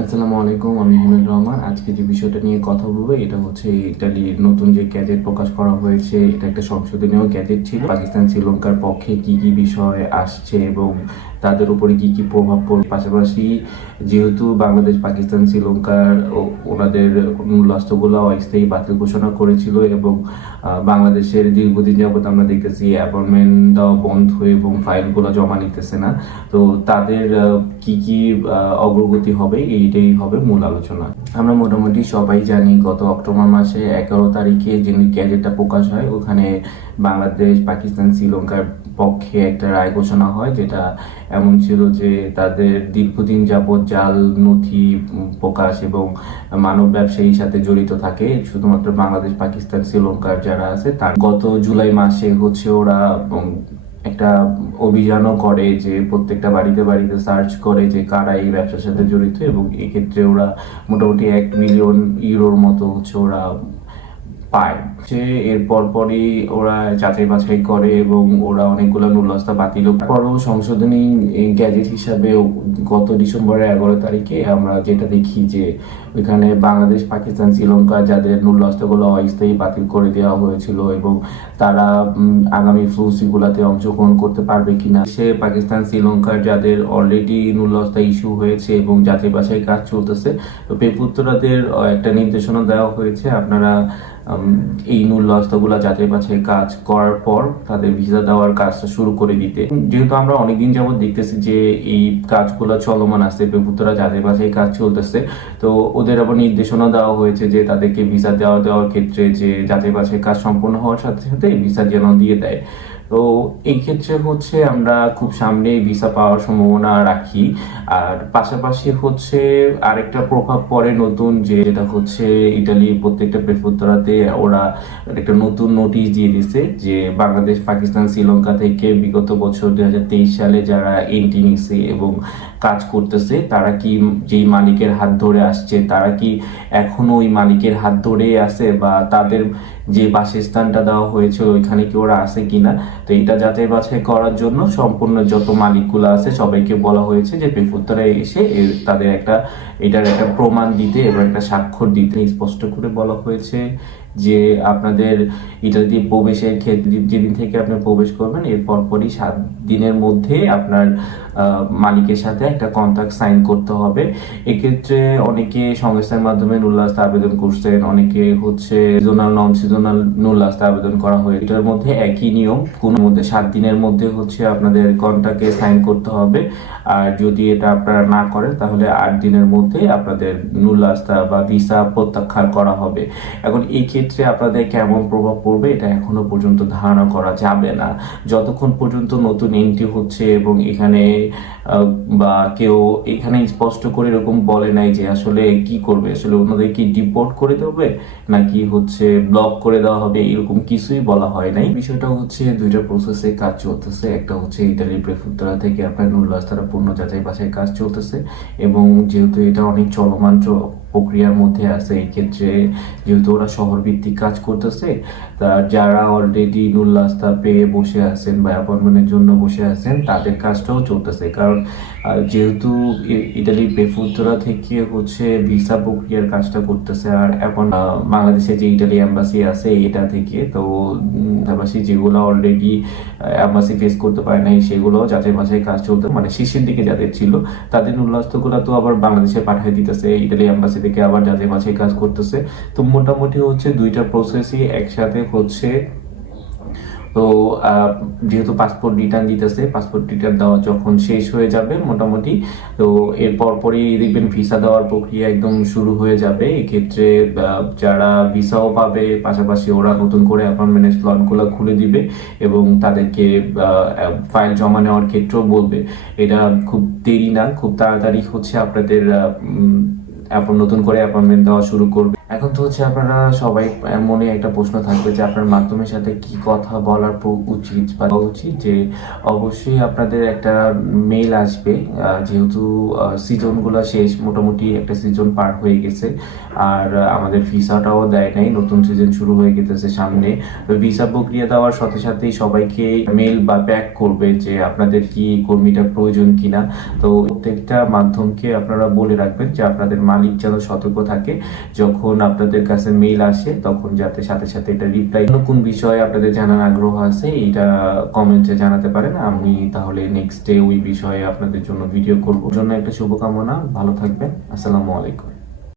আসসালামু আলাইকুম আমি হিমেল রহমান। আজকে যে বিষয়টা নিয়ে কথা বলব এটা হচ্ছে ইটালির নতুন যে গ্যাজেট প্রকাশ করা হয়েছে এটা একটা সংশোধনীয় গ্যাজেট ছিল। পাকিস্তান শ্রীলঙ্কার পক্ষে কি কি বিষয় আসছে এবং তাদের উপরে কি কি প্রভাব পড়বে? পাশাপাশি যেহেতু বাংলাদেশ পাকিস্তান শ্রীলঙ্কার ওনাদের মূল্যাস্তগুলো অস্থায়ী বাতিল ঘোষণা করেছিল এবং বাংলাদেশের দীর্ঘদিন যাবত আমরা দেখতেছি অ্যাপয়েন্টমেন্ট দেওয়া বন্ধ হয়ে এবং ফাইলগুলো জমা নিতেছে না। তো তাদের কি কি অগ্রগতি হবে এইটাই হবে মূল আলোচনা। আমরা মোটামুটি সবাই জানি গত অক্টোবর মাসে এগারো তারিখে যে গ্যাজেটটা প্রকাশ হয়, ওখানে বাংলাদেশ, পাকিস্তান, শ্রীলঙ্কার পক্ষে একটা রায় ঘোষণা হয়, যেটা এমন ছিল যে তাদের দীর্ঘদিন যাবৎ জাল, নথি প্রকাশ এবং মানব ব্যবসায়ীর সাথে জড়িত থাকে। শুধুমাত্র বাংলাদেশ, পাকিস্তান, শ্রীলঙ্কার যারা আছে, তার গত জুলাই মাসে হচ্ছে ওরা একটা অভিযানও করে যে প্রত্যেকটা বাড়িতে বাড়িতে সার্চ করে যে কারা এই ব্যবসার সাথে জড়িত এবং এক্ষেত্রে ওরা মোটামুটি এক মিলিয়ন ইউরোর মতো হচ্ছে ওরা পায়। সে এর পরপরই ওরা যাচাই বাছাই করে এবং ওরা অনেকগুলো নুলস্তা বাতিল পরও সংশোধনী গ্যাজেট হিসাবে গত ডিসেম্বরের এগারো তারিখে আমরা যেটা দেখি যে ওইখানে বাংলাদেশ, পাকিস্তান, শ্রীলঙ্কা যাদের নুলস্তাগুলো অস্থায়ী বাতিল করে দেওয়া হয়েছিল এবং তারা আগামী ফ্লুসিগুলাতে অংশগ্রহণ করতে পারবে কিনা। সে পাকিস্তান শ্রীলঙ্কার যাদের অলরেডি নুলস্তা ইস্যু হয়েছে এবং যাচাই বাছাই কাজ চলতেছে। তো পেপুত্তরাদের একটা নির্দেশনা দেওয়া হয়েছে। আপনারা উম, মূল্য অস্তগুলা যাচাই বাছাই কাজ করার পর তাদের ভিসা দেওয়ার কাজটা শুরু করে দিতে। যেহেতু আমরা অনেকদিন যাবৎ দেখতেছি যে এই কাজগুলো চলমান আছে পেপুত্তরা যাচাই বাছাই কাজ চলতেছে তো ওদের আবার নির্দেশনা দেওয়া হয়েছে যে তাদেরকে ভিসা দেওয়া দেওয়ার ক্ষেত্রে যে যাচাই বাছাই কাজ সম্পূর্ণ হওয়ার সাথে সাথে ভিসা যেন দিয়ে দেয়। তো এই ক্ষেত্রে হচ্ছে আমরা খুব সামনে ভিসা পাওয়ার সম্ভাবনা রাখি। আর পাশাপাশি হচ্ছে আরেকটা প্রভাব পড়ে নতুন যে যেটা হচ্ছে ইটালির প্রত্যেকটা প্রেফুত্তরাতে ওরা একটা নতুন নোটিশ দিয়ে দিছে যে বাংলাদেশ, পাকিস্তান, শ্রীলঙ্কা থেকে বিগত বছর দুই হাজার তেইশ সালে যারা এন্ট্রি নিছে এবং কাজ করতেছে, তারা কি যেই মালিকের হাত ধরে আসছে, তারা কি এখনও ওই মালিকের হাত ধরেই আছে বা তাদের যে বাসস্থানটা দেওয়া হয়েছিল ওইখানে কি ওরা আছে কিনা? তো এটা যাচাই বাছাই করার জন্য সম্পূর্ণ যত মালিকগুলো আছে সবাইকে বলা হয়েছে যে পেফুত্তরা এসে তাদের একটা, এটার একটা প্রমাণ দিতে এবং একটা স্বাক্ষর দিতে। স্পষ্ট করে বলা হয়েছে যে আপনাদের ইটালিতে প্রবেশের ক্ষেত্রে যেদিন থেকে আপনি প্রবেশ করবেন, এর পরপরই সাত দিনের মধ্যে আপনার মালিকের সাথে একটা কন্ট্রাক্ট সাইন করতে হবে। এক্ষেত্রে অনেকে সংস্থার মাধ্যমে নুল্লাস্তা আবেদন করছেন, অনেকে হচ্ছে সিজনাল নন সিজনাল নুল্লাস্তা আবেদন করা হয় এটার মধ্যে একই নিয়ম, কোন মধ্যে সাত দিনের মধ্যে হচ্ছে আপনাদের কন্ট্রাক্টে সাইন করতে হবে। আর যদি এটা আপনারা না করেন, তাহলে আট দিনের মধ্যে আপনাদের নুল্লাস্তা বা ভিসা প্রত্যাখ্যান করা হবে। এখন এই ক্ষেত্রে আপনাদের কেমন প্রভাব পড়বে এটা এখনও পর্যন্ত ধারণা করা যাবে না। যতক্ষণ পর্যন্ত নতুন এন্ট্রি হচ্ছে এবং এখানে বা কেউ এখানে স্পষ্ট করে এরকম বলে নাই যে আসলে কি করবে, আসলে ওনাদের কি ডিপোর্ট করে দেবে নাকি হচ্ছে ব্লক করে দেওয়া হবে, এরকম কিছুই বলা হয় নাই। বিষয়টা হচ্ছে দুইটা প্রসেসে কাজ চলতেছে, একটা হচ্ছে ইতালির প্রেফুত্তরা থেকে আপনার নুল্লাস্তারা পূর্ণ যাচাই বাছাই কাজ চলতেছে এবং যেহেতু এটা অনেক চলমান প্রক্রিয়ার মধ্যে আছে। এই ক্ষেত্রে যেহেতু ওরা শহর ভিত্তিক কাজ করতেছে, তা যারা অলরেডি নুল্লাস্তা পেয়ে বসে আছেন বা অ্যাপয়েন্টমেন্টের জন্য বসে আছেন, তাদের কাজটাও চলতেছে। কারণ যেহেতু ই- ইটালি পেফুত্তরা থেকে হচ্ছে ভিসা প্রক্রিয়ার কাজটা করতেছে আর এখন বাংলাদেশে যে ইটালি অ্যাম্বাসি আছে এটা থেকে, তো পাশাপাশি যেগুলো অলরেডি অ্যাম্বাসি ফেস করতে পারে নাই, সেগুলো যাচাই বাছাই কাজ চলতে মানে শেষের দিকে যাদের ছিল, তাদের উল্লাস্তগুলো তো আবার বাংলাদেশে পাঠিয়ে দিতেছে ইটালি এম্বাসি থেকে আবার যাচাই বাছাই কাজ করতেছে। তো মোটামুটি হচ্ছে দুইটা প্রসেসই একসাথে হচ্ছে। তো যেহেতু পাসপোর্ট রিটার্ন দিতেছে পাসপোর্ট রিটার্ন দেওয়া যখন শেষ হয়ে যাবে মোটামুটি, তো এর পরপরই দেখবেন ভিসা দেওয়ার প্রক্রিয়া একদম শুরু হয়ে যাবে। এক্ষেত্রে যারা ভিসাও পাবে, পাশাপাশি ওরা নতুন করে অ্যাপয়েন্টমেন্ট স্লটগুলো খুলে দিবে এবং তাদেরকে ফাইল জমা নেওয়ার ক্ষেত্রেও বলবে। এটা খুব দেরি না, খুব তাড়াতাড়ি হচ্ছে আপনাদের আহ, নতুন করে অ্যাপয়েন্টমেন্ট দেওয়া শুরু করবে। এখন তো হচ্ছে আপনারা সবাই মনে একটা প্রশ্ন থাকবে যে আপনার মাধ্যমের সাথে কি কথা বলার উচিত বা উচিত? যে অবশ্যই আপনাদের একটা মেল আসবে যেহেতু সিজনগুলো শেষ, মোটামুটি একটা সিজন পার হয়ে গেছে। আর আমাদের ভিসাটাও দেয় নাই, নতুন সিজন শুরু হয়ে গেছে সামনে। ভিসা প্রক্রিয়া দেওয়ার সাথে সাথেই সবাইকে মেল বা ব্যাক করবে যে আপনাদের কি কর্মীটা প্রয়োজন কিনা। তো প্রত্যেকটা মাধ্যমকে আপনারা বলে রাখবেন যে আপনাদের মালিক যেন সতর্ক থাকে। যখন আপনাদের কাছে মেইল আসে, তখন যাতে সাথে সাথে এটা রিপ্লাই কোন বিষয়ে আপনাদের জানার আগ্রহ আছে, এটা কমেন্টে জানাতে পারেন। আমি তাহলে নেক্সট ডে ওই বিষয়ে আপনাদের জন্য ভিডিও করব। জন্য একটা শুভকামনা। ভালো থাকবেন। আসসালামু আলাইকুম।